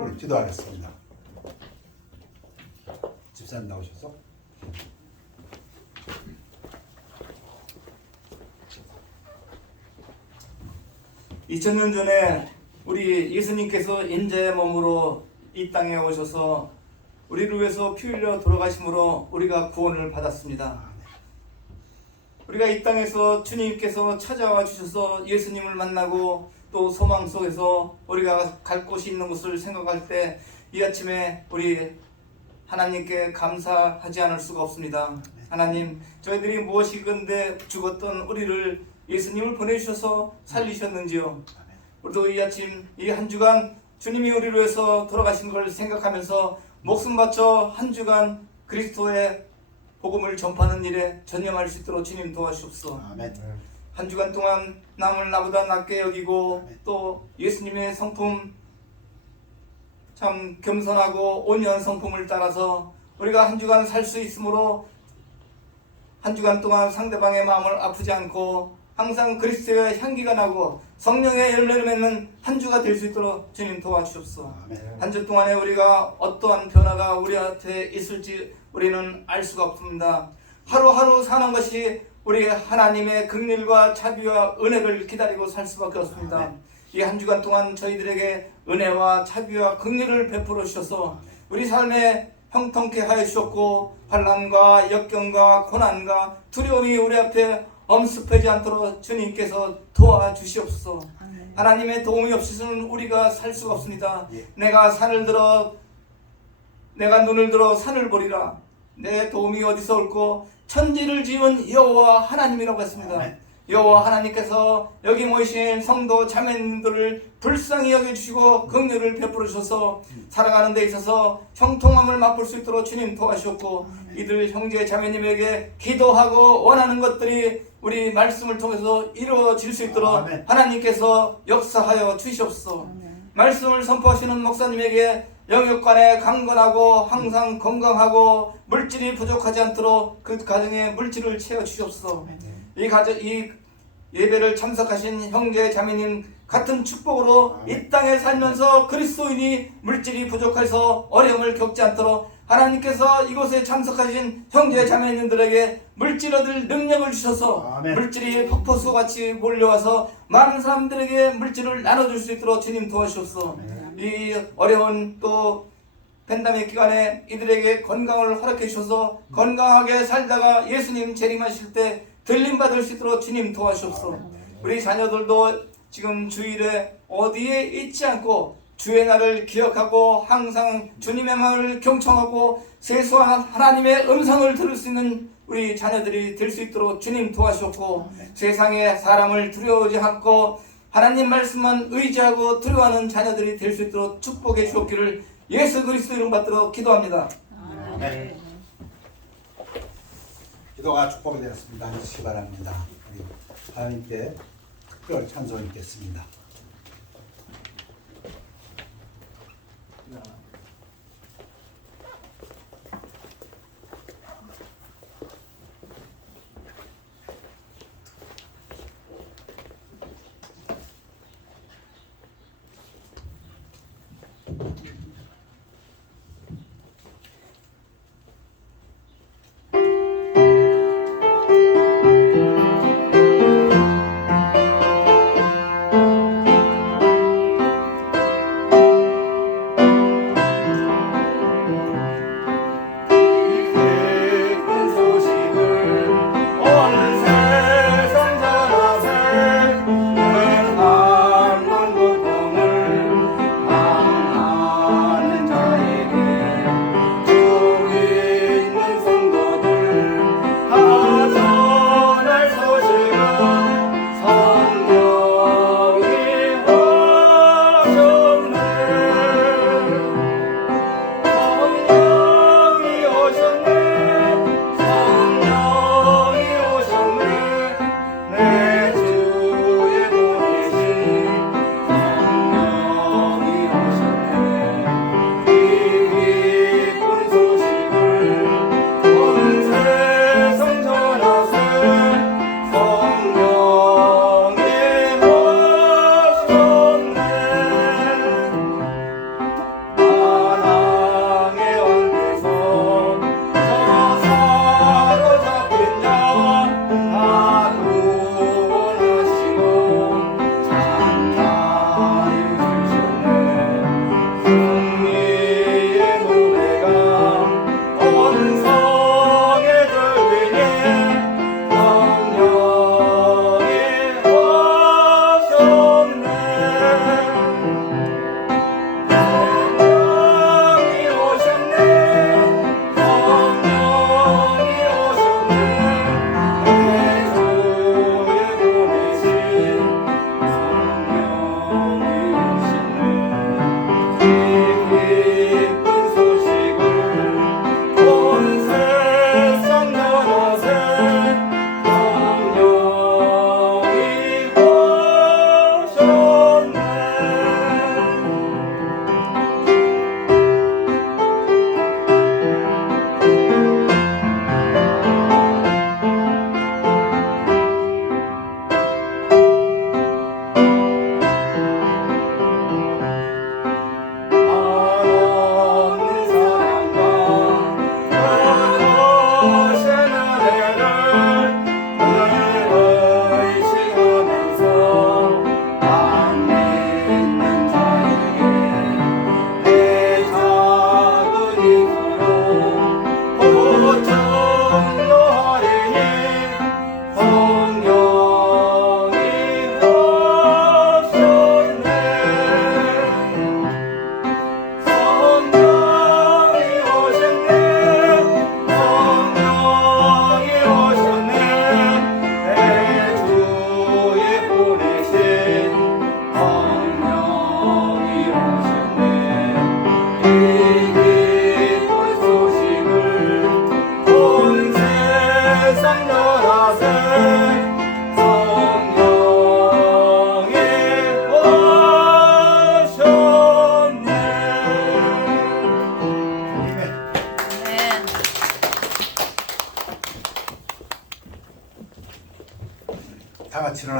기도하겠습니다. 집사님 나오셔서. 2000년 전에 우리 예수님께서 인자의 몸으로 이 땅에 오셔서 우리를 위해서 피 흘려 돌아가심으로 우리가 구원을 받았습니다. 우리가 이 땅에서 주님께서 찾아와 주셔서 예수님을 만나고 또 소망 속에서 우리가 갈 곳이 있는 것을 생각할 때 이 아침에 우리 하나님께 감사하지 않을 수가 없습니다. 하나님, 저희들이 무엇이건데 죽었던 우리를 예수님을 보내주셔서 살리셨는지요. 우리도 이 아침 이 한 주간 주님이 우리를 위해서 돌아가신 걸 생각하면서 목숨 바쳐 한 주간 그리스도의 복음을 전파하는 일에 전념할 수 있도록 주님 도와주옵소서. 아멘. 한 주간 동안 남을 나보다 낮게 여기고 또 예수님의 성품 참 겸손하고 온유한 성품을 따라서 우리가 한 주간 살 수 있으므로 한 주간 동안 상대방의 마음을 아프지 않고 항상 그리스도의 향기가 나고 성령의 열매를 맺는 한 주가 될 수 있도록 주님 도와주옵소서. 한 주 동안에 우리가 어떠한 변화가 우리한테 있을지 우리는 알 수가 없습니다. 하루하루 사는 것이 우리 하나님의 긍휼과 자비와 은혜를 기다리고 살 수밖에 없습니다. 이 한 주간 동안 저희들에게 은혜와 자비와 긍휼을 베풀어 주셔서 우리 삶에 형통케 하여 주셨고 환난과 역경과 고난과 두려움이 우리 앞에 엄습하지 않도록 주님께서 도와주시옵소서. 하나님의 도움이 없이서는 우리가 살 수가 없습니다. 내가 눈을 들어 산을 보리라. 내 도움이 어디서 올고 천지를 지은 여호와 하나님이라고 했습니다. 여호와 하나님께서 여기 모이신 성도 자매님들을 불쌍히 여겨주시고 긍휼을 베풀어 주셔서 살아가는 데 있어서 형통함을 맛볼 수 있도록 주님 도와주셨고 이들 형제 자매님에게 기도하고 원하는 것들이 우리 말씀을 통해서 이루어질 수 있도록 하나님께서 역사하여 주시옵소서. 말씀을 선포하시는 목사님에게 영육간에 강건하고 항상 건강하고 물질이 부족하지 않도록 그 가정에 물질을 채워 주시옵소서. 이 예배를 참석하신 형제 자매님 같은 축복으로 이 땅에 살면서 그리스도인이 물질이 부족해서 어려움을 겪지 않도록 하나님께서 이곳에 참석하신 형제 자매님들에게 물질 얻을 능력을 주셔서 물질이 폭포수같이 몰려와서 많은 사람들에게 물질을 나눠줄 수 있도록 주님 도와주옵소서. 이 어려운 또 팬데믹 기간에 이들에게 건강을 허락해 주셔서 건강하게 살다가 예수님 재림하실 때 들림 받을 수 있도록 주님 도와주옵소서. 우리 자녀들도 지금 주일에 어디에 있지 않고 주의 날을 기억하고 항상 주님의 말을 경청하고 세수한 하나님의 음성을 들을 수 있는 우리 자녀들이 될 수 있도록 주님 도와주옵고 세상에 사람을 두려워하지 않고 하나님 말씀만 의지하고 두려워하는 자녀들이 될 수 있도록 축복해 주옵기를 예수 그리스도 이름 받들어 기도합니다. 아멘. 기도가 축복이 되었습니다. 앉으시기 바랍니다. 우리 하나님께 특별 찬송이 있겠습니다.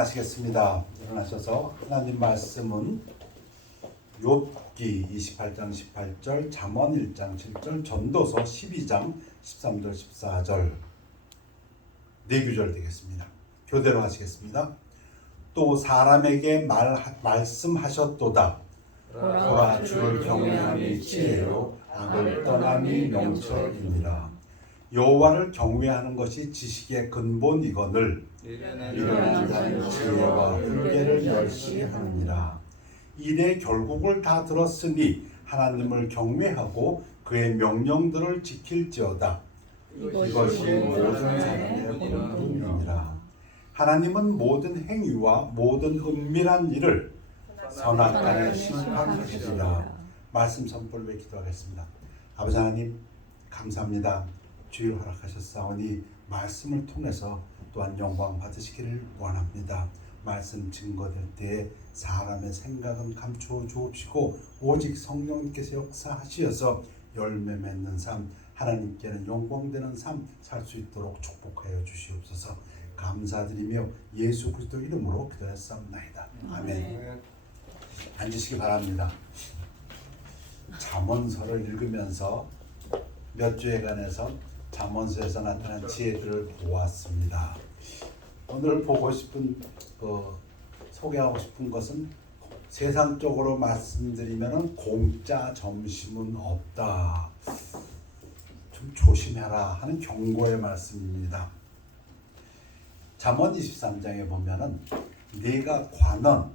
일어나시겠습니다. 일어나셔서 하나님 말씀은 욥기 28장 18절, 잠언 1장 7절, 전도서 12장 13절 14절 네 구절 되겠습니다. 교대로 하시겠습니다. 또 사람에게 말씀하셨도다. 보라, 주를 경외함이 지혜요 악을 떠남이 명철이니라. 여호와를 경외하는 것이 지식의 근본이거늘 이르는 자는 지혜와 훈계를 열심히 하느니라. 일의 결국을 다 들었으니 하나님을 경외하고 그의 명령들을 지킬지어다. 이것이 모든 사람의 본분이니라. 하나님은 모든 행위와 모든 은밀한 일을 선악간에 심판하시리라. 말씀 선포를 기도하겠습니다. 아버지 하나님 감사합니다. 주일 허락하셨사오니 말씀을 통해서 또한 영광 받으시기를 원합니다. 말씀 증거될 때에 사람의 생각은 감추어 주옵시고 오직 성령님께서 역사하시어서 열매 맺는 삶, 하나님께는 영광되는 삶 살 수 있도록 축복하여 주시옵소서. 감사드리며 예수 그리스도 이름으로 기도했사옵나이다. 아멘. 앉으시기 바랍니다. 잠언서를 읽으면서 몇 주에 관해서 잠언서에서 나타난 지혜들을 보았습니다. 오늘 보고 싶은 소개하고 싶은 것은 세상적으로 말씀드리면 공짜 점심은 없다. 좀 조심해라 하는 경고의 말씀입니다. 잠언 23장에 보면은 내가 관원,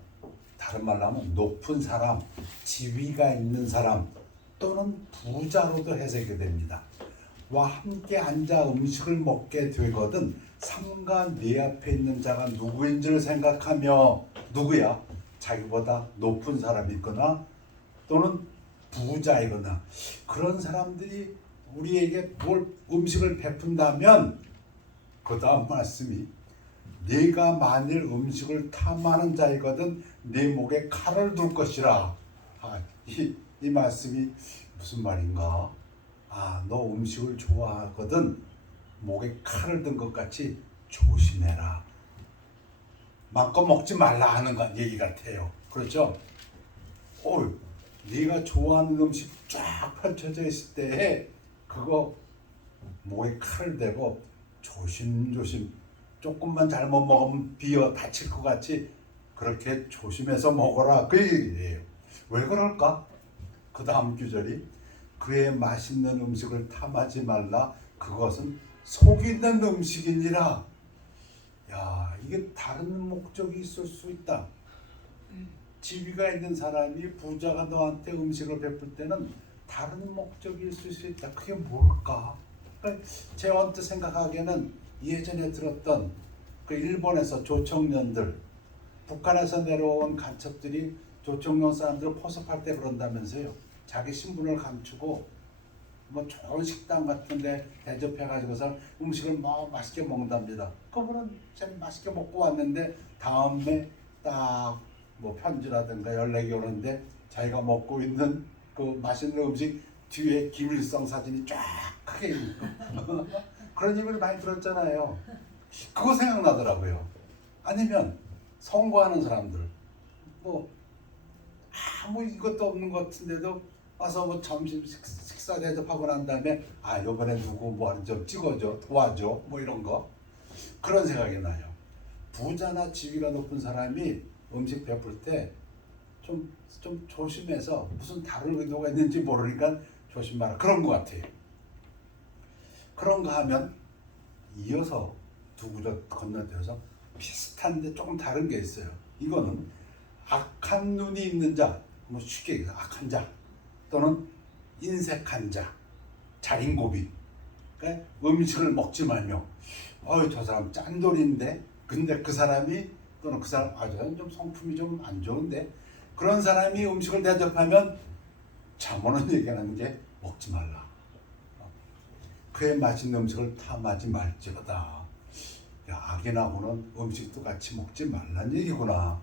다른 말로 하면 높은 사람, 지위가 있는 사람 또는 부자로도 해석이 됩니다. 와 함께 앉아 음식을 먹게 되거든 삼가 내 앞에 있는 자가 누구인지를 생각하며 누구야? 자기보다 높은 사람이거나 또는 부자이거나 그런 사람들이 우리에게 뭘 음식을 베푼다면 그 다음 말씀이 네가 만일 음식을 탐하는 자이거든 네 목에 칼을 둘 것이라. 이 말씀이 무슨 말인가? 너 음식을 좋아하거든 목에 칼을 든 것 같이 조심해라. 마음껏 먹지 말라 하는 얘기 같아요. 그렇죠? 네가 좋아하는 음식 쫙 펼쳐져 있을 때에 그거 목에 칼을 대고 조심조심 조금만 잘못 먹으면 비어 다칠 것 같이 그렇게 조심해서 먹어라 그 얘기예요. 왜 그럴까? 그 다음 구절이 그의 맛있는 음식을 탐하지 말라 그것은 속이는 음식이니라. 야, 이게 다른 목적이 있을 수 있다. 지위가 있는 사람이 부자가 너한테 음식을 베풀 때는 다른 목적이 있을 수 있다. 그게 뭘까? 제 언뜻 생각하기에는 예전에 들었던 그 일본에서 조청년들, 북한에서 내려온 간첩들이 조청년 사람들을 포섭할 때 그런다면서요. 자기 신분을 감추고 뭐 좋은 식당 같은데 대접해가지고서 음식을 뭐 맛있게 먹는답니다. 그분은 참 맛있게 먹고 왔는데 다음에 딱 뭐 편지라든가 연락이 오는데 자기가 먹고 있는 그 맛있는 음식 뒤에 김일성 사진이 쫙 크게 있고 그런 얘기를 많이 들었잖아요. 그거 생각나더라고요. 아니면 선거하는 사람들 뭐 아무 이것도 없는 것 같은데도 와서 뭐 점심 식사 대접하고 난 다음에 요번에 누구 뭐 하는 좀 찍어줘 도와줘 뭐 이런 거 그런 생각이 나요. 부자나 지위가 높은 사람이 음식 베풀 때 좀 조심해서 무슨 다른 의도가 있는지 모르니까 조심하라 그런 것 같아요. 그런가 하면 이어서 두 구절 건너뛰어서 비슷한데 조금 다른 게 있어요. 이거는 악한 눈이 있는 자, 뭐 쉽게 얘기해서 악한 자 또는 인색한 자, 자린고비 그러니까 음식을 먹지 말며 저 사람 짠돌인데 근데 그 사람이 또는 그 사람 저는 좀 성품이 좀 안 좋은데 그런 사람이 음식을 대접하면 잠언은 얘기하는 게 먹지 말라. 그의 맛있는 음식을 탐하지 말지어다. 악인하고는 음식도 같이 먹지 말란 얘기구나.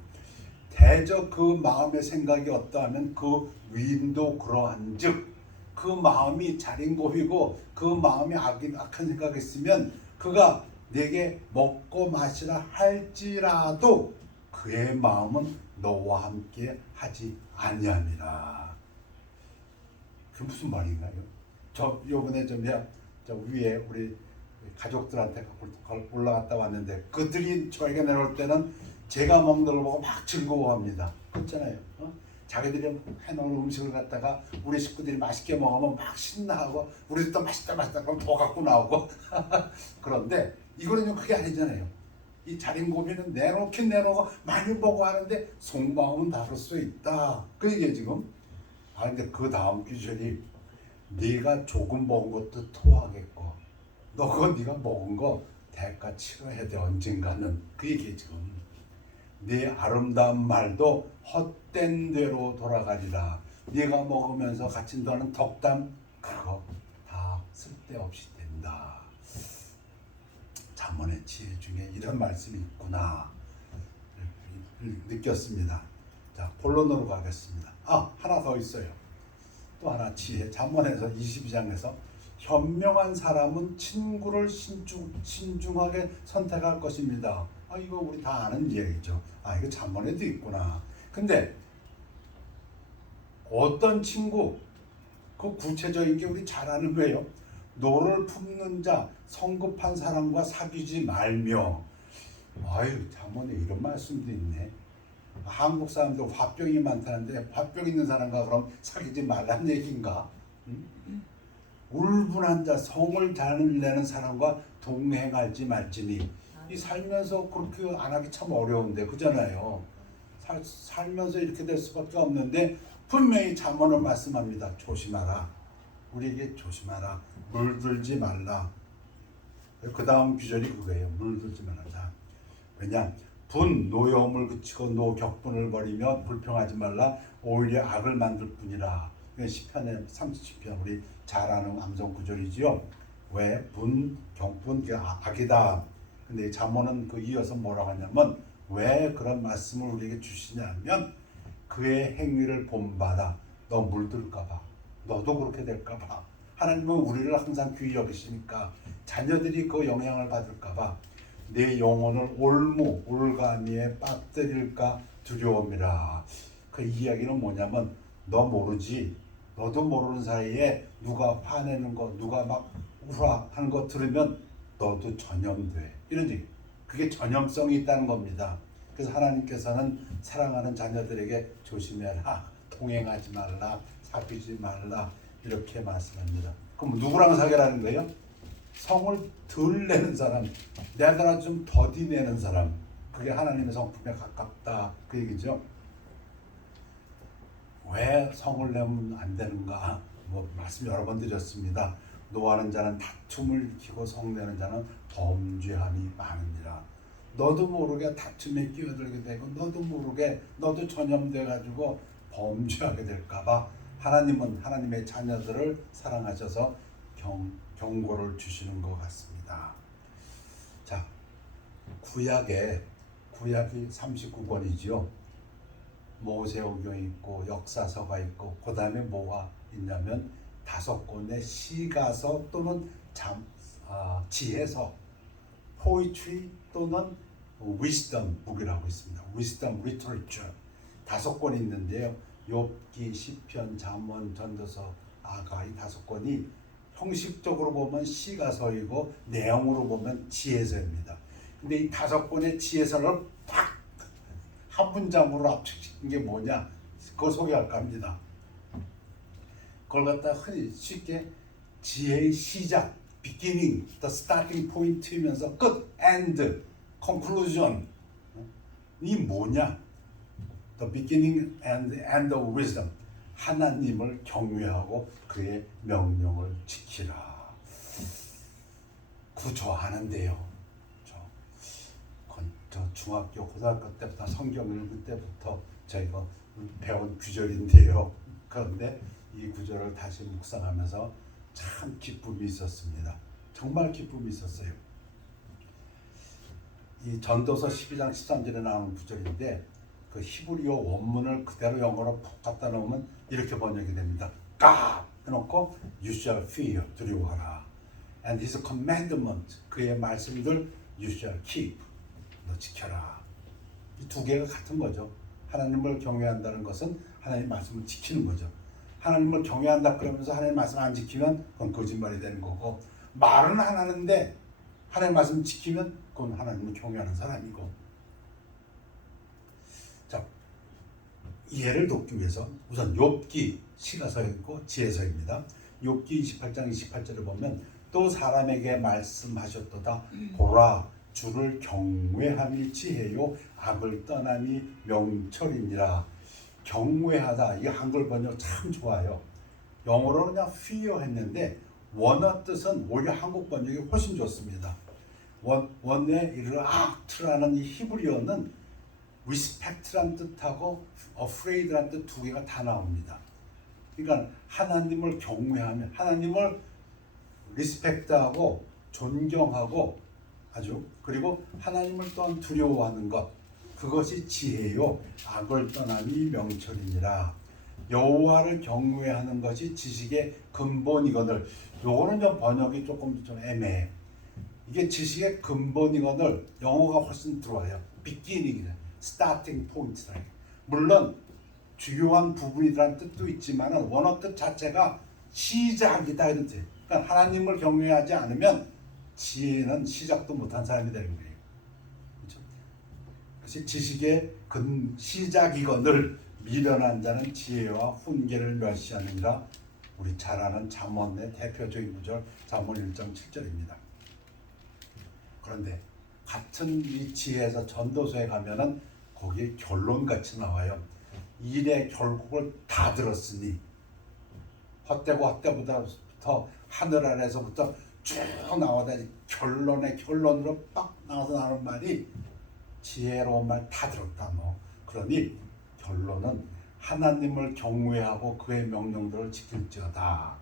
대저 그 마음의 생각이 어떠하면 그 위인도 그러한 즉 그 마음이 자린고비고 그 마음이 악한 생각이 있으면 그가 내게 먹고 마시라 할지라도 그의 마음은 너와 함께 하지 아니함이라. 그 무슨 말인가요? 저 요번에 저 위에 우리 가족들한테 올라갔다 왔는데 그들이 저에게 내려올 때는 제가 먹는 걸 보고 막 즐거워합니다. 그렇잖아요. 자기들이 해놓은 음식을 갖다가 우리 식구들이 맛있게 먹으면 막 신나하고 우리도 또 맛있다 그럼 더 갖고 나오고 그런데 이거는 그게 아니잖아요. 이 자린고비는 내놓긴 내놓고 많이 먹고 하는데 속마음은 다를 수 있다. 그 얘기예요 지금. 근데 그 다음 규절이 네가 조금 먹은 것도 토하겠고 너가 네가 먹은 거 대가 치러야 돼 언젠가는. 그 얘기예요 지금. 네 아름다운 말도 헛된 대로 돌아가리라. 네가 먹으면서 갇힌 너는 덕담 그거 다 쓸데없이 된다. 잠언의 지혜 중에 이런 말씀이 있구나 느꼈습니다. 자, 본론으로 가겠습니다. 하나 더 있어요. 또 하나 지혜. 잠언에서 22장에서 현명한 사람은 친구를 신중하게 선택할 것입니다. 이거 우리 다 아는 이야기죠. 이거 잠언에도 있구나. 근데 어떤 친구, 그 구체적인 게 우리 잘 아는 거예요. 노를 품는 자, 성급한 사람과 사귀지 말며. 잠언에 이런 말씀도 있네. 한국 사람들 화병이 많다는데 화병 있는 사람과 그럼 사귀지 말란 얘기인가? 울분한 자, 성을 잘 내는 사람과 동행할지 말지니. 이 살면서 그렇게 안 하기 참 어려운데 그잖아요. 살면서 이렇게 될 수밖에 없는데 분명히 잠언을 말씀합니다. 조심하라. 우리에게 조심하라. 물들지 말라. 그 다음 규절이 그거예요. 물들지 말라. 왜냐? 분 노여움을 그치고 노격분을 버리며 불평하지 말라. 오히려 악을 만들 뿐이라. 시편의 30시편 우리 잘 아는 암송 구절이지요. 왜? 분, 경분, 악이다. 근데 잠언은 그 이어서 뭐라고 하냐면 왜 그런 말씀을 우리에게 주시냐면 그의 행위를 본받아. 너 물들까봐. 너도 그렇게 될까봐. 하나님은 우리를 항상 귀히 여기시니까 자녀들이 그 영향을 받을까봐 내 영혼을 올가미에 빠뜨릴까 두려움이라. 그 이야기는 뭐냐면 너 모르지. 너도 모르는 사이에 누가 화내는 거, 누가 막 우라하는 거 들으면 너도 전염돼. 이런 얘기. 그게 전염성이 있다는 겁니다. 그래서 하나님께서는 사랑하는 자녀들에게 조심해라, 동행하지 말라, 사귀지 말라 이렇게 말씀합니다. 그럼 누구랑 사귀라는 거예요? 성을 덜 내는 사람, 내가 좀 더디 내는 사람. 그게 하나님의 성품에 가깝다 그 얘기죠. 왜 성을 내면 안 되는가? 말씀 여러 번 드렸습니다. 노하는 자는 다툼을 일으키고 성내는 자는 범죄함이 많으니라. 너도 모르게 다툼에 끼어들게 되고 너도 모르게 너도 전염돼 가지고 범죄하게 될까봐 하나님은 하나님의 자녀들을 사랑하셔서 경고를 주시는 것 같습니다. 자, 구약이 39권이지요. 모세오경이 있고 역사서가 있고 그 다음에 뭐가 있냐면 5권의 시가서 또는 지혜서, 포이트리 또는 위스덤 북이라고 있습니다. 위스덤 리터처 5권이 있는데요. 욥기, 시편, 잠언, 전도서, 아가 이 5권이 형식적으로 보면 시가서이고 내용으로 보면 지혜서입니다. 근데 이 5권의 지혜서를 딱 한 문장으로 압축시킨 게 뭐냐? 그걸 소개할까 합니다. 그걸 갖다 흔히 쉽게 지혜의 시작, beginning, the starting point이면서 끝, end, conclusion. 이 뭐냐? The beginning and the end of wisdom. 하나님을 경외하고 그의 명령을 지키라. 좋아하는데요. 저 중학교, 고등학교 때부터 성경 읽을 때부터 저희가 배운 구절인데요. 그런데 이 구절을 다시 묵상하면서 참 기쁨이 있었습니다. 정말 기쁨이 있었어요. 이 전도서 12장 13절에 나오는 구절인데 그 히브리어 원문을 그대로 영어로 푹 갖다 놓으면 이렇게 번역이 됩니다. God 해놓고 You shall fear, 두려워하라. And His commandment, 그의 말씀들 you shall keep. 너 지켜라. 이 두 개가 같은 거죠. 하나님을 경외한다는 것은 하나님 말씀을 지키는 거죠. 하나님을 경외한다 그러면서 하나님 말씀을 안 지키면 그건 거짓말이 되는 거고, 말은 안 하는데 하나님 말씀을 지키면 그건 하나님을 경외하는 사람이고. 자, 이해를 돕기 위해서 우선 욥기 시가 서 있고 지혜서입니다. 욥기 28장 28절을 보면 또 사람에게 말씀하셨도다. 보라, 주를 경외함이 지혜요 악을 떠남이 명철이니라. 경외하다, 이 한글 번역 참 좋아요. 영어로는 그냥 fear 했는데 원어 뜻은 오히려 한국 번역이 훨씬 좋습니다. 원어에 이르아트라는 이 히브리어는 respect란 뜻하고 afraid란 뜻 두 개가 다 나옵니다. 그러니까 하나님을 경외하면, 하나님을 리스펙트하고 존경하고 아주, 그리고 하나님을 또한 두려워하는 것, 그것이 지혜요 악을 떠남이 명철이니라. 여호와를 경외하는 것이 지식의 근본이거늘. 요거는 좀 번역이 조금 좀 애매해. 이게 지식의 근본이거늘 영어가 훨씬 들어와요. beginning이다, starting point다. 물론 주요한 부분이라는 뜻도 있지만 원어 뜻 자체가 시작이다 이런 뜻. 그러니까 하나님을 경외하지 않으면 지혜는 시작도 못한 사람이 되는 거예요. 그렇죠? 그래서 지식의 시작이거늘 미련한 자는 지혜와 훈계를 멸시하느니라. 우리 잘 아는 잠언의 대표적인 구절 잠언 1.7절입니다. 그런데 같은 이 지혜에서 전도서에 가면은 거기에 결론같이 나와요. 일의 결국을 다 들었으니, 헛되고 헛되보다부터 하늘 아래서부터 쭉 나와다 결론의 결론으로 빡 나와서 나오는 말이 지혜로운 말 다 들었다. 뭐 그러니 결론은 하나님을 경외하고 그의 명령들을 지킬지어다.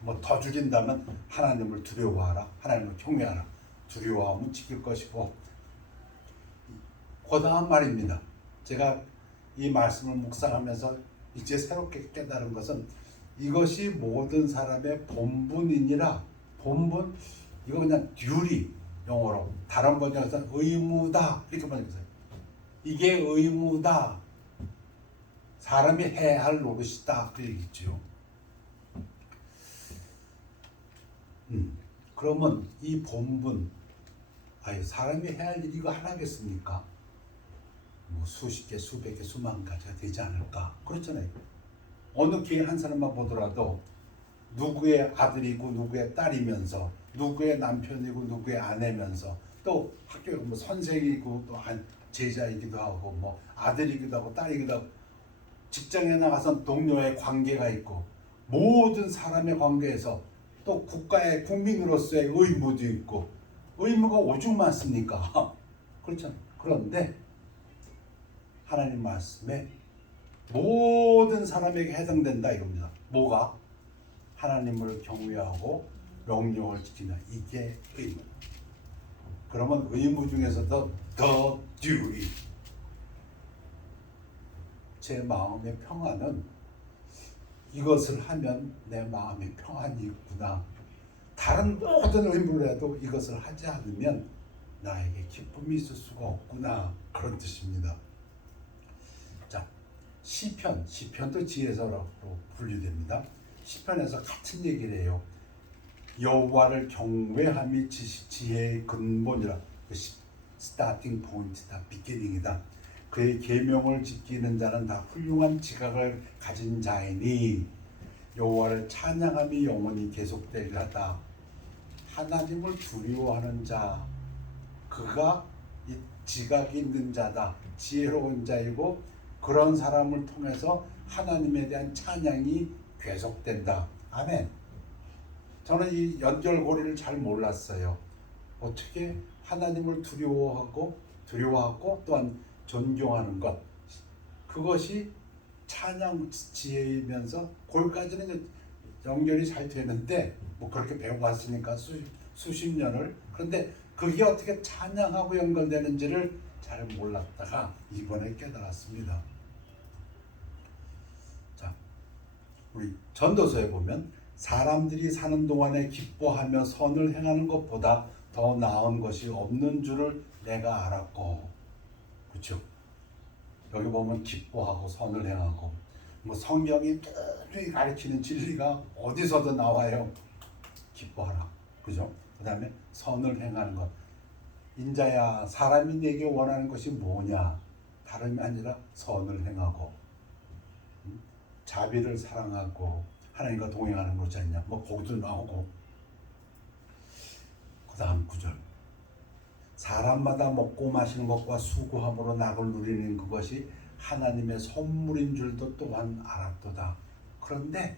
뭐 더 줄인다면 하나님을 두려워하라, 하나님을 경외하라. 두려워하면 지킬 것이고, 고단한 말입니다. 제가 이 말씀을 묵상하면서 이제 새롭게 깨달은 것은 이것이 모든 사람의 본분이니라. 본분, 이거 그냥 듀리, 영어로 다른 번역에서는 의무다 이렇게 번역했어요. 이게 의무다, 사람이 해야 할 노릇이다 그 얘기죠. 그러면 이 본분, 사람이 해야 할 일이 이거 하나겠습니까? 뭐 수십 개, 수백 개, 수만 가지가 되지 않을까? 그렇잖아요. 어느 교회 한 사람만 보더라도 누구의 아들이고 누구의 딸이면서, 누구의 남편이고 누구의 아내면서, 또 학교에 뭐 선생이고 또 제자이기도 하고, 뭐 아들이기도 하고 딸이기도 하고, 직장에 나가서 동료의 관계가 있고, 모든 사람의 관계에서 또 국가의 국민으로서의 의무도 있고, 의무가 오죽 많습니까? 그렇잖아요. 그런데 하나님 말씀에 모든 사람에게 해당된다 이겁니다. 뭐가? 하나님을 경외하고 명령을 지키냐, 이게 의무. 그러면 의무 중에서도 the duty, 제 마음의 평안은 이것을 하면 내 마음의 평안이 있구나. 다른 모든 의무를 해도 이것을 하지 않으면 나에게 기쁨이 있을 수가 없구나, 그런 뜻입니다. 자, 시편도 지혜서로 분류됩니다. 시편에서 같은 얘기를 해요. 여호와를 경외함이 지혜의 근본이라. 스타팅 포인트다, 비기닝이다. 그의 계명을 지키는 자는 다 훌륭한 지각을 가진 자이니 여호와를 찬양함이 영원히 계속되리라다. 하나님을 두려워하는 자, 그가 이 지각이 있는 자다, 지혜로운 자이고, 그런 사람을 통해서 하나님에 대한 찬양이 계속된다. 아멘. 저는 이 연결고리를 잘 몰랐어요. 어떻게 하나님을 두려워하고 또한 존경하는 것, 그것이 찬양 지혜이면서 거기까지는 연결이 잘 되는데, 뭐 그렇게 배워왔으니까 수십 년을. 그런데 그게 어떻게 찬양하고 연결되는지를 잘 몰랐다가 이번에 깨달았습니다. 자, 우리 전도서에 보면 사람들이 사는 동안에 기뻐하며 선을 행하는 것보다 더 나은 것이 없는 줄을 내가 알았고, 그렇죠? 여기 보면 기뻐하고 선을 행하고, 뭐 성경이 뚜렷이 가르치는 진리가 어디서도 나와요. 기뻐하라, 그죠? 그 다음에 선을 행하는 것. 인자야, 사람이 내게 원하는 것이 뭐냐? 다름이 아니라 선을 행하고, 자비를 사랑하고 하나님과 동행하는 것이 아니냐. 뭐 거기도 나오고. 그 다음 구절. 사람마다 먹고 마시는 것과 수고함으로 낙을 누리는 그것이 하나님의 선물인 줄도 또한 알았도다. 그런데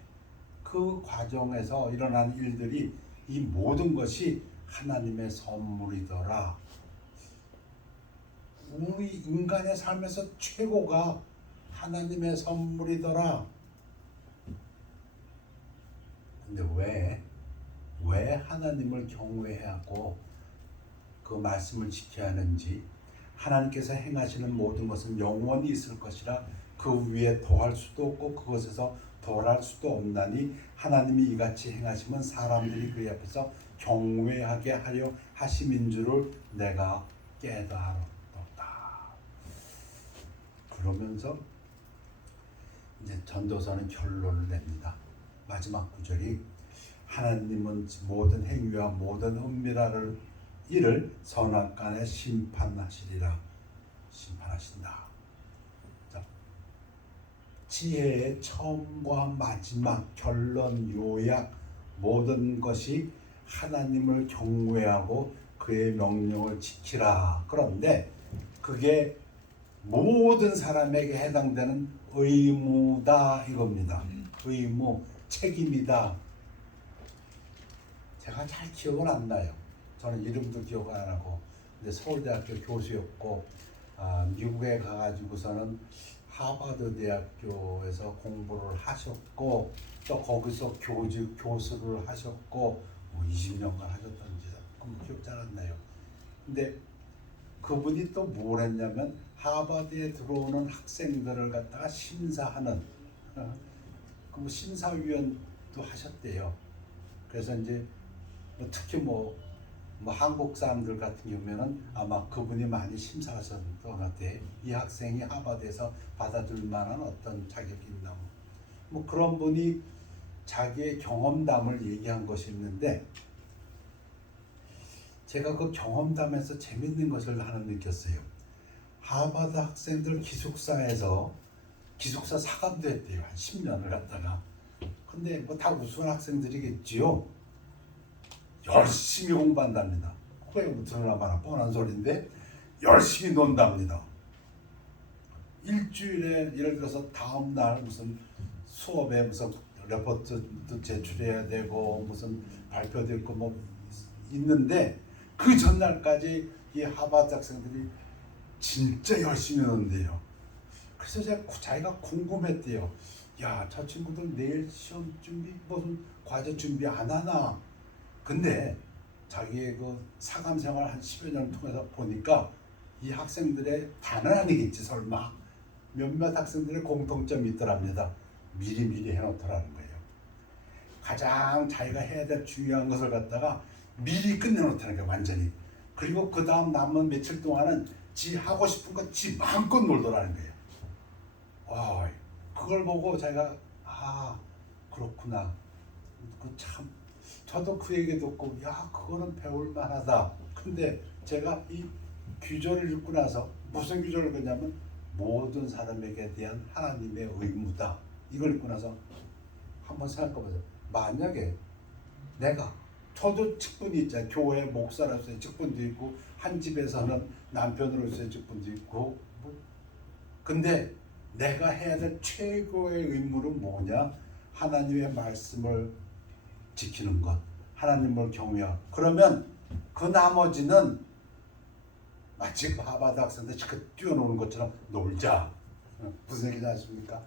그 과정에서 일어난 일들이 이 모든 것이 하나님의 선물이더라. 우리 인간의 삶에서 최고가 하나님의 선물이더라. 근데 왜 하나님을 경외해야 하고 그 말씀을 지켜야 하는지, 하나님께서 행하시는 모든 것은 영원히 있을 것이라 그 위에 더할 수도 없고 그것에서 덜할 수도 없나니 하나님이 이같이 행하시면 사람들이 그 앞에서 경외하게 하려 하심인 줄을 내가 깨달았다. 그러면서 이제 전도서는 결론을 냅니다. 마지막 구절이 하나님은 모든 행위와 모든 은밀한 일을 선악간에 심판하시리라. 심판하신다. 자, 지혜의 처음과 마지막 결론 요약, 모든 것이 하나님을 경외하고 그의 명령을 지키라. 그런데 그게 모든 사람에게 해당되는 의무다 이겁니다. 의무, 책임이다. 제가 잘 기억은 안 나요. 저는 이름도 기억 안 하고, 근데 서울대학교 교수였고, 미국에 가가지고서는 하버드 대학교에서 공부를 하셨고, 또 거기서 교수를 하셨고, 뭐 20년간 하셨던지 기억 잘 안 나요. 근데 그분이 또 뭘 했냐면 하버드에 들어오는 학생들을 갖다가 심사하는 그 심사위원도 하셨대요. 그래서 이제 특히 뭐 한국 사람들 같은 경우에는 아마 그분이 많이 심사하셨던 것 같아. 이 학생이 하버드에서 받아줄 만한 어떤 자격이 있나 뭐 그런 분이 자기의 경험담을 얘기한 것이 있는데, 제가 그 경험담에서 재밌는 것을 하나 느꼈어요. 하버드 학생들 기숙사에서 기숙사 사감도 했대요. 한 10년을 갖다가. 근데 뭐 다 우수한 학생들이겠지요. 열심히 공부한답니다. 그게 드러나마나 뻔한 소리인데 열심히 논답니다. 일주일에 예를 들어서 다음 날 무슨 수업에 무슨 레포트도 제출해야 되고 무슨 발표도 있고 뭐 있는데 그 전날까지 이 하버드 학생들이 진짜 열심히 논대요. 그래서 자기가 궁금했대요. 야, 저 친구들 내일 시험 준비 무슨 과제 준비 안 하나? 근데 자기의 그 사감 생활 한 10여 년을 통해서 보니까 이 학생들의 다는 아니겠지 설마 몇몇 학생들의 공통점이 있더랍니다. 미리 해놓더라는 거예요. 가장 자기가 해야 될 중요한 것을 갖다가 미리 끝내놓다는 거예요. 완전히. 그리고 그 다음 남은 며칠 동안은 지 하고 싶은 거 지 마음껏 놀더라는 거예요. 와, 그걸 보고 제가 그렇구나. 그 참 저도 그 얘기 듣고 야 그거는 배울 만하다. 근데 제가 이 규절을 읽고 나서 무슨 규절을 읽었냐면 모든 사람에게 대한 하나님의 의무다. 이걸 읽고 나서 한번 생각해보세요. 만약에 저도 직분이 있잖아요. 교회 목사로서의 직분도 있고 한 집에서는 남편으로서의 직분도 있고 근데 내가 해야 될 최고의 의무는 뭐냐? 하나님의 말씀을 지키는 것, 하나님을 경외하고. 그러면 그 나머지는 마치 하버드 학생들 뛰어노는 것처럼 놀자. 무슨 얘기인지 아십니까?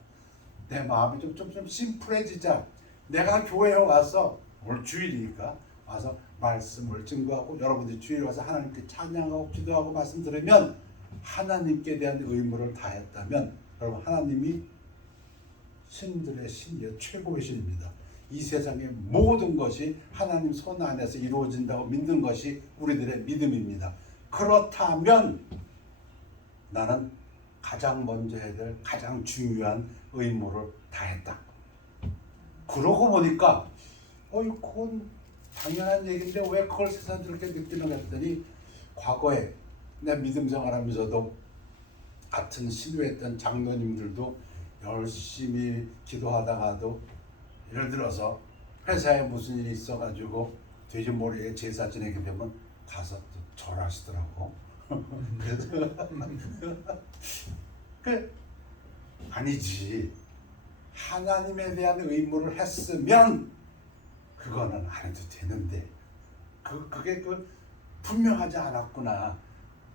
내 마음이 좀 심플해지자. 내가 교회에 와서 오늘 주일이니까 와서 말씀을 증거하고 여러분들이 주일에 와서 하나님께 찬양하고 기도하고 말씀 들으면 하나님께 대한 의무를 다했다면 여러분 하나님이 신들의 신이요 최고의 신입니다. 이 세상의 모든 것이 하나님 손 안에서 이루어진다고 믿는 것이 우리들의 믿음입니다. 그렇다면 나는 가장 먼저 해야 될 가장 중요한 의무를 다했다. 그러고 보니까 그건 당연한 얘기인데 왜 그걸 세상 저렇게 느끼나 했더니 과거에 내 믿음 생활하면서도 같은 신뢰했던 장로님들도 열심히 기도하다가도 예를 들어서 회사에 무슨 일이 있어가지고 돼지 머리에 제사 지내게 되면 가서 또 절하시더라고. 그래서 아니지. 하나님에 대한 의무를 했으면 그거는 안 해도 되는데 그게 분명하지 않았구나.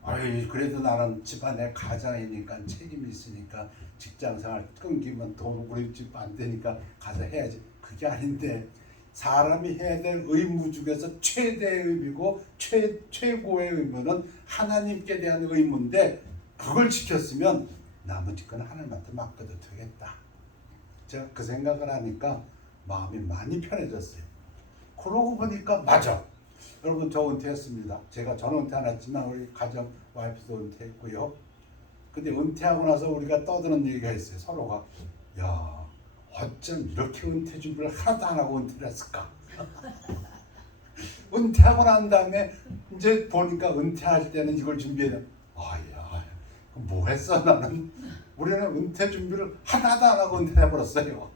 아이 그래도 나는 집안의 가장이니까 책임이 있으니까 직장생활 끊기면 돈 우리 집 안 되니까 가서 해야지. 그게 아닌데 사람이 해야 될 의무 중에서 최대의 의무고 최고의 의무는 하나님께 대한 의무인데 그걸 지켰으면 나머지 건 하나님한테 맡겨도 되겠다. 제가 그 생각을 하니까 마음이 많이 편해졌어요. 그러고 보니까 맞아. 여러분 저 은퇴했습니다. 저는 은퇴 안 했지만 우리 가정 와이프도 은퇴했고요. 근데 은퇴하고 나서 우리가 떠드는 얘기가 있어요. 서로가 야 어쩜 이렇게 은퇴 준비를 하나도 안 하고 은퇴를 했을까? 은퇴하고 난 다음에 이제 보니까 은퇴할 때는 이걸 준비해야 아야 뭐 했어 나는. 우리는 은퇴 준비를 하나도 안 하고 은퇴해버렸어요.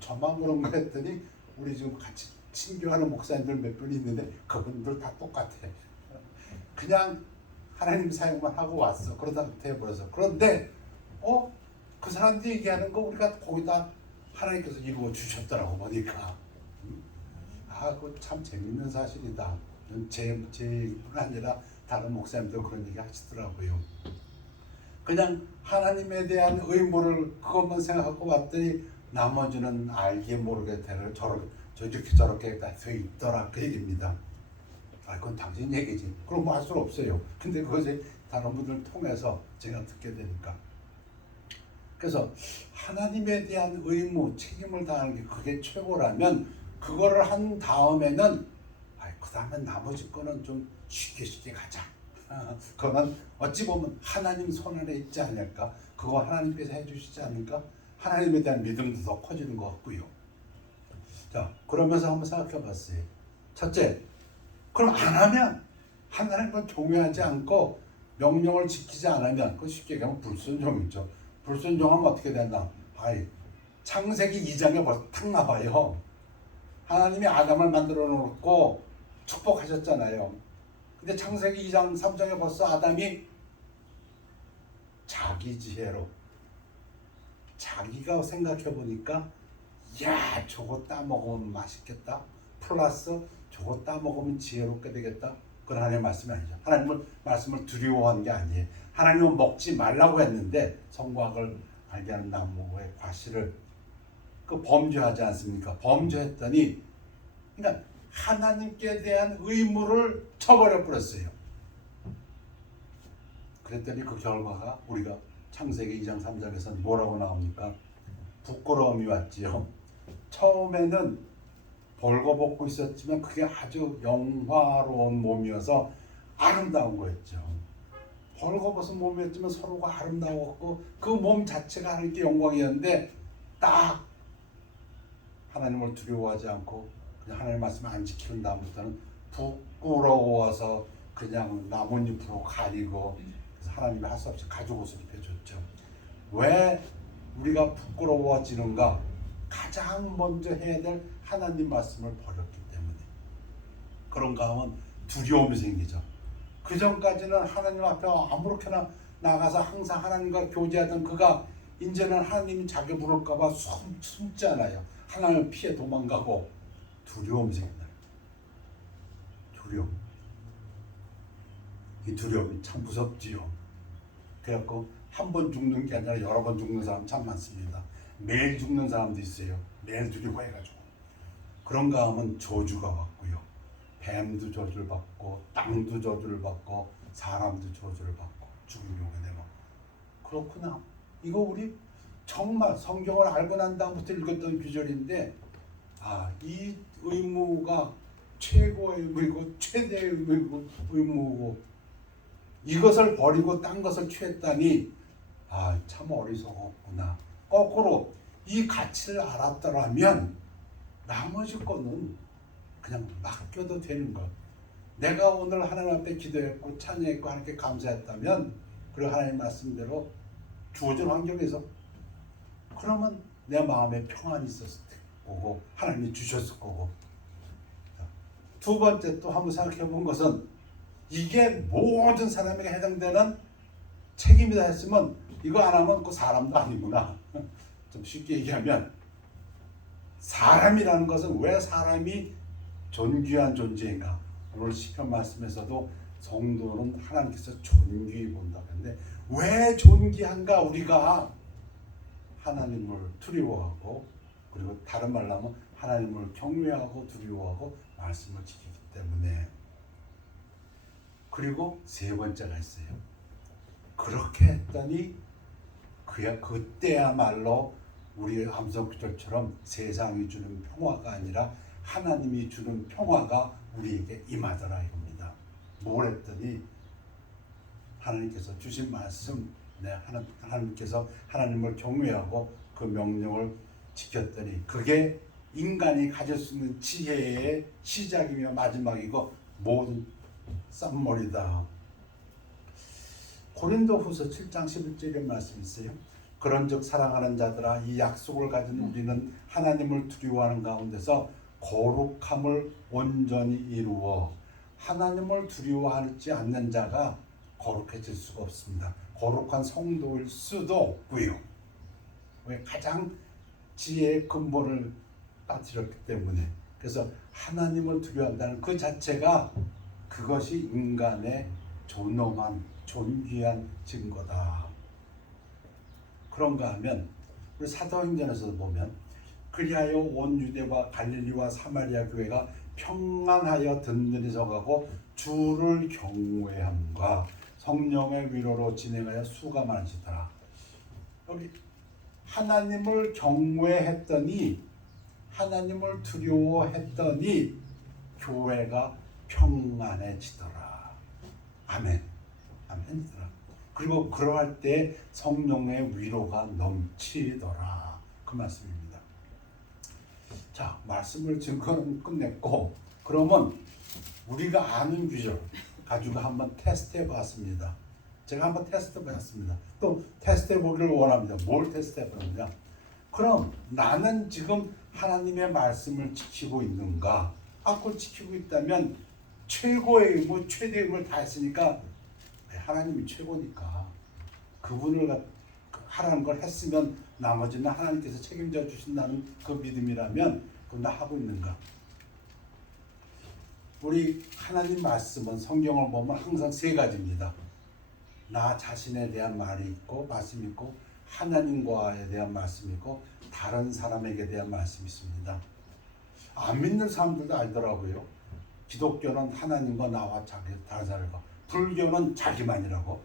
저만 그런 거 했더니 우리 지금 같이 친교하는 목사님들 몇 분 있는데 그분들 다 똑같아. 그냥 하나님 사용만 하고 왔어. 그러다 은퇴해버려서. 그런데 그 사람들이 얘기하는 거 우리가 거기다 하나님께서 이루어 주셨더라고 보니까. 그거 참 재밌는 사실이다. 제뿐 아니라 다른 목사님도 그런 얘기 하시더라고요. 그냥 하나님에 대한 의무를 그것만 생각하고 왔더니 나머지는 알게 모르게 저렇게 다 돼 있더라 그 얘기입니다. 그건 당신 얘기지. 그럼 뭐 할 수 없어요. 근데 그것이 다른 분들 통해서 제가 듣게 되니까. 그래서 하나님에 대한 의무, 책임을 다하는 게 그게 최고라면 그거를 한 다음에는 그 다음에 나머지 거는 좀 쉽게 가자. 그거는 어찌 보면 하나님 손 안에 있지 않을까? 그거 하나님께서 해주시지 않을까? 하나님에 대한 믿음도 더 커지는 것 같고요. 자, 그러면서 한번 생각해 봤어요. 첫째, 그럼 안 하면 하나님을 경외하지 않고 명령을 지키지 않으면 그 쉽게 얘기하면 불순종이죠. 불순종하면 어떻게 된다? 창세기 2장에 벌써 탁 나와요. 하나님이 아담을 만들어 놓고 축복하셨잖아요. 근데 창세기 2장 3장에 벌써 아담이 자기 지혜로 자기가 생각해 보니까 저거 따먹으면 맛있겠다. 플러스 저거 따먹으면 지혜롭게 되겠다. 그건 하나님의 말씀이 아니죠. 하나님의 말씀을 두려워한 게 아니에요. 하나님은 먹지 말라고 했는데 성과학을 알게 하는 나무의 과실을 범죄하지 않습니까? 범죄했더니 그러니까 하나님께 대한 의무를 저버려 버렸어요. 그랬더니 그 결과가 우리가 창세기 2장 3장에서는 뭐라고 나옵니까? 부끄러움이 왔지요. 처음에는 벌거벗고 있었지만 그게 아주 영화로운 몸이어서 아름다운 거였죠. 벌거벗은 몸이었지만 서로가 아름다웠고 그 몸 자체가 하나님께 영광이었는데 딱 하나님을 두려워하지 않고 그냥 하나님의 말씀을 안 지키는 다음부터는 부끄러워서 그냥 나뭇잎으로 가리고 그래서 하나님이 할 수 없이 가죽 옷을 입혀줬죠. 왜 우리가 부끄러워지는가? 가장 먼저 해야 될 하나님 말씀을 버렸기 때문에. 그런가 하면 두려움이 생기죠. 그 전까지는 하나님 앞에 아무렇게나 나가서 항상 하나님과 교제하던 그가 이제는 하나님이 자기 부를까 봐 숨잖아요. 하나님을 피해 도망가고 두려움이 생긴다. 두려움. 이 두려움이 참 무섭지요. 그래갖고 한 번 죽는 게 아니라 여러 번 죽는 사람 참 많습니다. 매일 죽는 사람도 있어요. 매일 두려워해가지고. 그런가 하면 저주가 왔고요. 뱀도 저주를 받고 땅도 저주를 받고 사람도 저주를 받고 죽은 경우에 되고. 그렇구나. 이거 우리 정말 성경을 알고 난 다음부터 읽었던 구절인데 이 의무가 최고의 의무이고 최대의 의무고 이것을 버리고 딴 것을 취했다니 참 어리석었구나. 거꾸로 이 가치를 알았더라면 나머지 거는 그냥 맡겨도 되는 것. 내가 오늘 하나님 앞에 기도했고 찬양했고 하나님께 감사했다면 그리고 하나님 말씀대로 주어진 환경에서 그러면 내 마음에 평안이 있었을 거고 하나님이 주셨을 거고. 두 번째 또 한번 생각해 본 것은 이게 모든 사람에게 해당되는 책임이다 했으면 이거 안 하면 그 사람도 아니구나. 좀 쉽게 얘기하면 사람이라는 것은 왜 사람이 존귀한 존재인가. 오늘 시편 말씀에서도 성도는 하나님께서 존귀히 본다고 했는데 왜 존귀한가. 우리가 하나님을 두려워하고 그리고 다른 말로 하면 하나님을 경외하고 두려워하고 말씀을 지키기 때문에. 그리고 세 번째가 있어요. 그렇게 했더니 그때야말로 우리의 암송구절처럼 세상이 주는 평화가 아니라 하나님이 주는 평화가 우리에게 임하더라 이겁니다. 뭘 했더니 하나님께서 주신 말씀, 하나님께서 하나님을 경외하고 그 명령을 지켰더니 그게 인간이 가질 수 있는 지혜의 시작이며 마지막이고 모든 쌈머리다. 고린도후서 7장 11절의 말씀이 있어요. 그런즉 사랑하는 자들아 이 약속을 가진 우리는 하나님을 두려워하는 가운데서 거룩함을 온전히 이루어 하나님을 두려워하지 않는 자가 거룩해질 수가 없습니다. 거룩한 성도일 수도 없고요. 왜? 가장 지혜의 근본을 빠뜨렸기 때문에. 그래서 하나님을 두려워한다는 그 자체가 그것이 인간의 존엄한 존귀한 증거다. 그런가 하면 우리 사도행전에서 보면 그리하여 온 유대와 갈릴리와 사마리아 교회가 평안하여 든든히 서가고 주를 경외함과 성령의 위로로 진행하여 수가 많으시더라. 여기 하나님을 경외했더니 하나님을 두려워했더니 교회가 평안해지더라. 아멘. 아멘이더라. 그리고 그러할 때 성령의 위로가 넘치더라. 그 말씀입니다. 자, 말씀을 증거는 끝냈고 그러면 우리가 아는 규절 가지고 한번 테스트해 봤습니다. 제가 한번 테스트해 봤습니다. 또 테스트해 보기를 원합니다. 뭘 테스트해 보느냐? 그럼 나는 지금 하나님의 말씀을 지키고 있는가? 그걸 지키고 있다면 최고의 의무, 최대의 의무를 다 했으니까 하나님이 최고니까 그분을 하라는 걸 했으면 나머지는 하나님께서 책임져 주신다는 그 믿음이라면 그건 나 하고 있는가? 우리 하나님 말씀은 성경을 보면 항상 세 가지입니다. 나 자신에 대한 말이 있고 말씀이 있고 하나님과에 대한 말씀이 있고 다른 사람에게 대한 말씀이 있습니다. 안 믿는 사람들도 알더라고요. 기독교는 하나님과 나와 다른 사람과, 불교는 자기만이라고.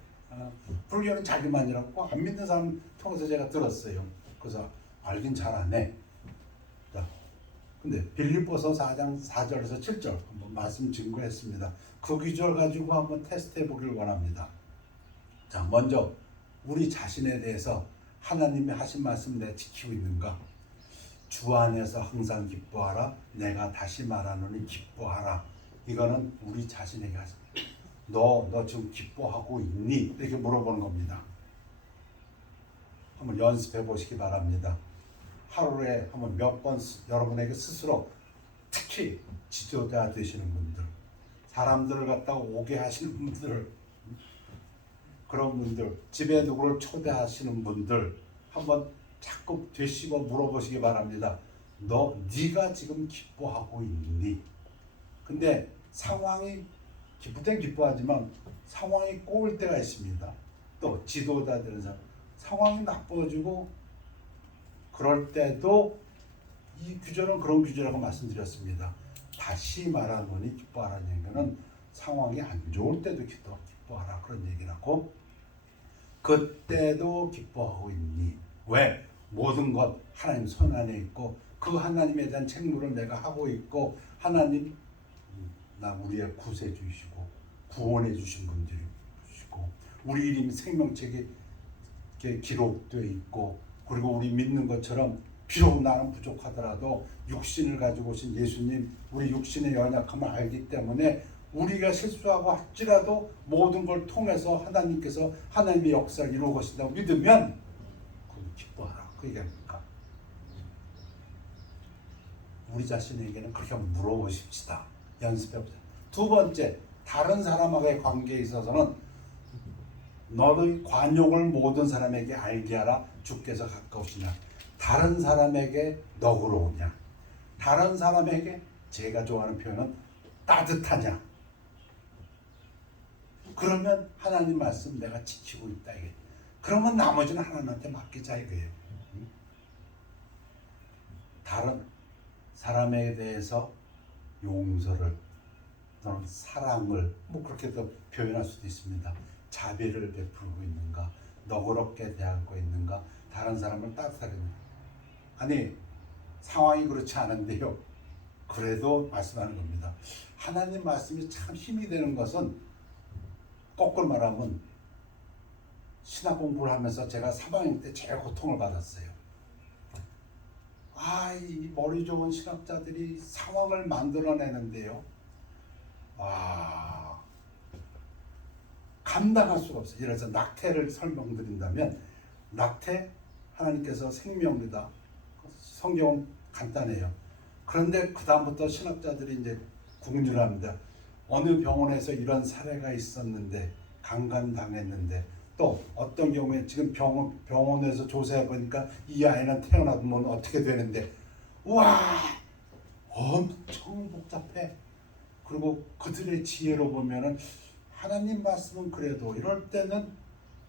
불교는 자기만이라고 안 믿는 사람 통해서 제가 들었어요. 그래서 알긴 잘 안 해. 근데 빌립보서 4장 4절에서 7절 한번 말씀 증거했습니다. 그 구절 가지고 한번 테스트해 보길 원합니다. 자, 먼저 우리 자신에 대해서 하나님이 하신 말씀 내가 지키고 있는가? 주 안에서 항상 기뻐하라. 내가 다시 말하노니 기뻐하라. 이거는 우리 자신에게 하십니다. 너 지금 기뻐하고 있니? 이렇게 물어보는 겁니다. 한번 연습해 보시기 바랍니다. 하루에 한번 몇 번 여러분에게 스스로 특히 지도자 되시는 분들, 사람들을 갖다가 오게 하시는 분들, 그런 분들, 집에 누구를 초대하시는 분들 한번 자꾸 되시고 물어보시기 바랍니다. 네가 지금 기뻐하고 있니? 근데 상황이 기쁠 땐 기뻐하지만 상황이 꼬일 때가 있습니다. 또 지도자 되는 사람 상황이 나빠지고 그럴 때도 이 규절은 그런 규절이라고 말씀드렸습니다. 다시 말하노니 기뻐하라는 얘기는 상황이 안 좋을 때도 기뻐하라 그런 얘기라고. 그때도 기뻐하고 있니? 왜? 모든 것 하나님 손 안에 있고 그 하나님에 대한 책무를 내가 하고 있고 하나님 나 우리의 구세주이시고 구원해 주신 분들이시고 우리 이름이 생명책에 기록되어 있고 그리고 우리 믿는 것처럼 비록 나는 부족하더라도 육신을 가지고 오신 예수님 우리 육신의 연약함을 알기 때문에 우리가 실수하고 할지라도 모든 걸 통해서 하나님께서 하나님의 역사를 이루어 가신다고 믿으면 그걸 기뻐하라. 그 얘기입니까? 우리 자신에게는 그렇게 물어보십시다. 연습해보자. 두 번째, 다른 사람과의 관계에 있어서는 너의 관용을 모든 사람에게 알게 하라. 주께서 가까우시냐. 다른 사람에게 너그러우냐. 다른 사람에게 제가 좋아하는 표현은 따뜻하냐. 그러면 하나님 말씀 내가 지키고 있다 이게. 그러면 나머지는 하나님한테 맡기자 이거예요. 다른 사람에 대해서 용서를 또는 사랑을 뭐 그렇게도 표현할 수도 있습니다. 자비를 베풀고 있는가, 너그럽게 대하고 있는가, 다른 사람을 따뜻하게. 아니 상황이 그렇지 않은데요. 그래도 말씀하는 겁니다. 하나님 말씀이 참 힘이 되는 것은 거꾸로 말하면 신학 공부를 하면서 제가 3학년 때 제일 고통을 받았어요. 이 머리 좋은 신학자들이 상황을 만들어내는데요. 감당할 수가 없어요. 예를 들어서 낙태를 설명드린다면 낙태 하나님께서 생명이다. 성경은 간단해요. 그런데 그 다음부터 신학자들이 이제 궁률합니다. 어느 병원에서 이런 사례가 있었는데 강간당했는데 또 어떤 경우에 지금 병원에서 조사해 보니까 이 아이는 태어나면 어떻게 되는데 우와 엄청 복잡해. 그리고 그들의 지혜로 보면은 하나님 말씀은 그래도 이럴 때는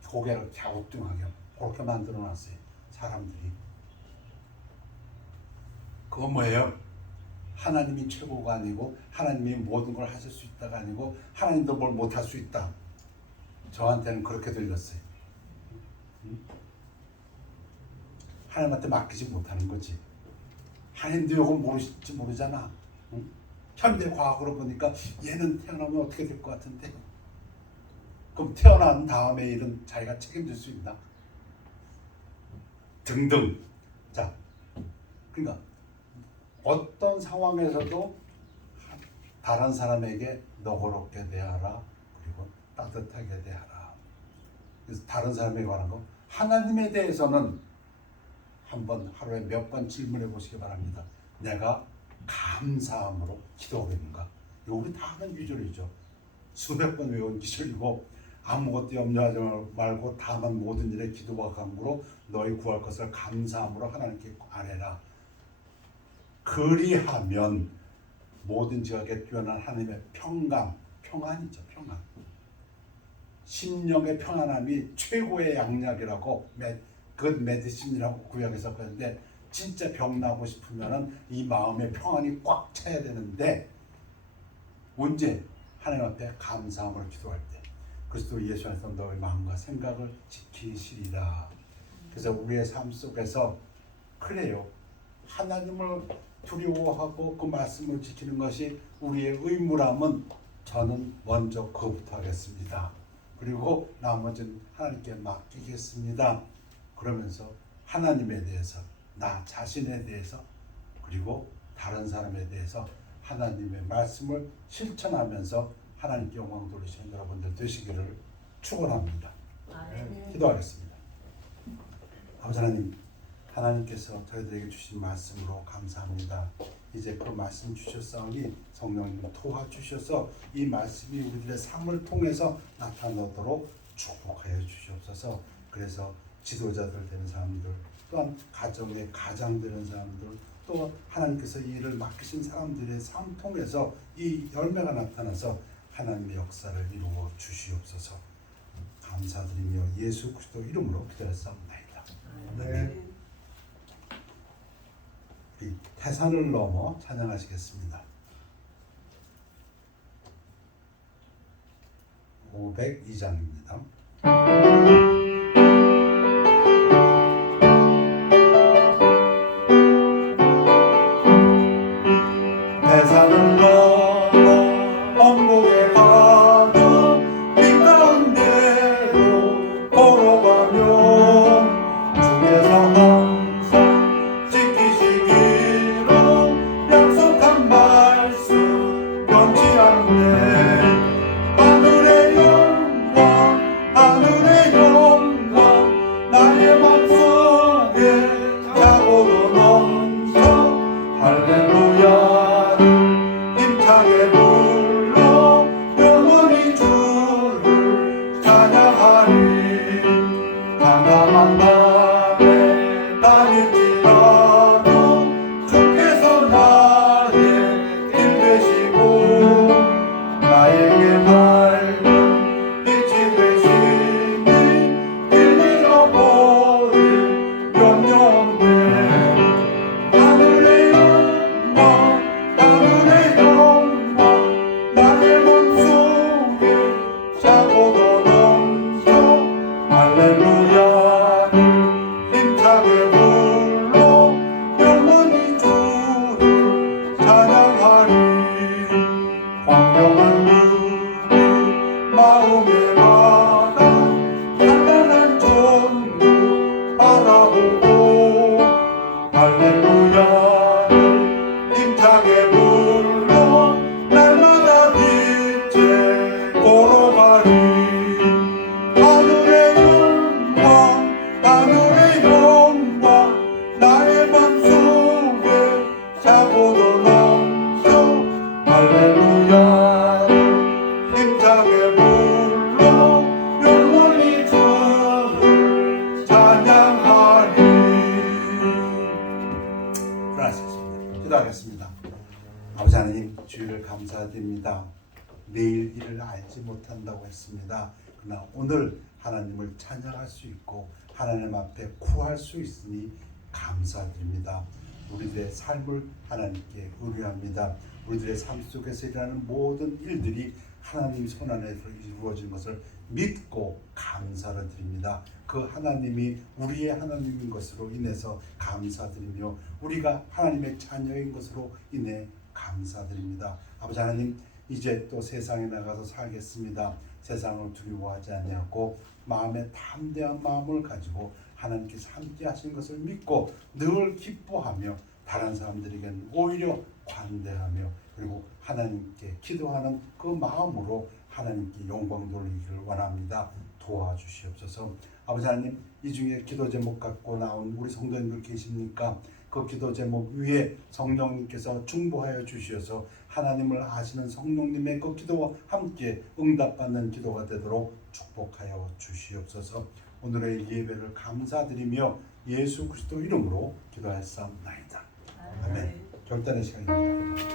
고개를 갸우뚱하게 그렇게 만들어 놨어요. 사람들이. 그건 뭐예요? 하나님이 최고가 아니고 하나님이 모든 걸 하실 수 있다가 아니고 하나님도 뭘 못할 수 있다. 저한테는 그렇게 들렸어요. 하나님한테 맡기지 못하는 거지. 하나님도 이거 모르실지 모르잖아. 현대 과학으로 보니까 얘는 태어나면 어떻게 될 것 같은데 그럼 태어난 다음에 일은 자기가 책임질 수 있나? 등등. 자, 그러니까 어떤 상황에서도 다른 사람에게 너그럽게 대하라. 그리고 따뜻하게 대하라. 그래서 다른 사람에게 관한 거 하나님에 대해서는 한번 하루에 몇 번 질문해 보시기 바랍니다. 내가 감사함으로 기도하고 있는가? 이거 우리 다 하는 기절이죠. 수백 번 외운 기절이고 아무것도 염려하지 말고 다만 모든 일에 기도와 간구로 너희 구할 것을 감사함으로 하나님께 아뢰라. 그리하면 모든 지각에 뛰어난 하나님의 평안이죠. 평안. 심령의 평안함이 최고의 양약이라고 그 메디신이라고 구약에서 그랬는데 진짜 병 나고 싶으면은 이 마음의 평안이 꽉 차야 되는데 언제? 하나님 앞에 감사함을 기도할 때. 그리스도 예수 안에서 너의 마음과 생각을 지키시리라. 그래서 우리의 삶 속에서 그래요. 하나님을 두려워하고 그 말씀을 지키는 것이 우리의 의무라면 저는 먼저 그것부터 하겠습니다. 그리고 나머지는 하나님께 맡기겠습니다. 그러면서 하나님에 대해서 나 자신에 대해서 그리고 다른 사람에 대해서 하나님의 말씀을 실천하면서 하나님께 영광 돌리시는 여러분들 되시기를 축원합니다. 기도하겠습니다. 아버지 하나님, 하나님께서 저희들에게 주신 말씀으로 감사합니다. 이제 그 말씀 주셨사오니 성령님 도와주셔서 이 말씀이 우리들의 삶을 통해서 나타나도록 축복하여 주시옵소서. 그래서 지도자들 되는 사람들, 또한 가정의 가장 되는 사람들, 또 하나님께서 이 일을 맡기신 사람들의 삶 통해서 이 열매가 나타나서 하나님의 역사를 이루어 주시옵소서. 감사드리며 예수 그리스도 이름으로 기도했사옵나이다. 아멘. 태산을 넘어 찬양하시겠습니다. 502장입니다. 해산을 넘어 원곡에 가도 빛 가운데로 걸어가며 주께서 항상 지키시기로 약속한 말씀 변치 않네. 하늘의 영광 하늘의 영광 나의 맘속에 자고도 넘쳐 할렐루야를 힘차게 불러 영원히 주를 찬양하리. 깜깜한 밤에 다닐지라도 주께서 나의 길 되시고 나에게 밝은 빛이 되시니 길 잃어버릴 염려 없네. 하늘의 영광 하늘의 영광 나의 맘속에 자고도 넘쳐 할렐루야를 힘차게 불러 영원히 주를 찬양하리. 광명한 눈이 마음의 바다 찬란한 전부 바라보고 할렐루야를 힘차게 불러 날마다 빛에 걸어가리. 하늘의 영광 하늘의 영광 나의 맘속에 자고도 넘쳐 할렐루야를 힘차게 불러 영원히 주를 찬양하리. 그러하셨습니다. 기도하겠습니다. 아버지 하나님, 주를 감사드립니다. 내일 일을 알지 못한다고 했습니다. 그러나 오늘 하나님을 찬양할 수 있고 하나님 앞에 구할 수 있으니 감사드립니다. 우리들의 삶을 하나님께 의뢰합니다. 우리들의 삶 속에서 일어나는 모든 일들이 하나님 손안에서 이루어진 것을 믿고 감사를 드립니다. 그 하나님이 우리의 하나님인 것으로 인해서 감사드리며 우리가 하나님의 자녀인 것으로 인해 감사드립니다. 아버지 하나님, 이제 또 세상에 나가서 살겠습니다. 세상을 두려워하지 아니하고 마음에 담대한 마음을 가지고 하나님께서 함께 하신 것을 믿고 늘 기뻐하며 다른 사람들에게는 오히려 관대하며 그리고 하나님께 기도하는 그 마음으로 하나님께 영광 돌리기를 원합니다. 도와주시옵소서. 아버지 하나님, 이 중에 기도 제목 갖고 나온 우리 성도님들 계십니까? 그 기도 제목 위에 성령님께서 중보하여 주시어서 하나님을 아시는 성령님의 그 기도와 함께 응답받는 기도가 되도록 축복하여 주시옵소서. 오늘의 예배를 감사드리며 예수 그리스도 이름으로 기도하였사옵나이다. 아멘. 결단의 시간입니다.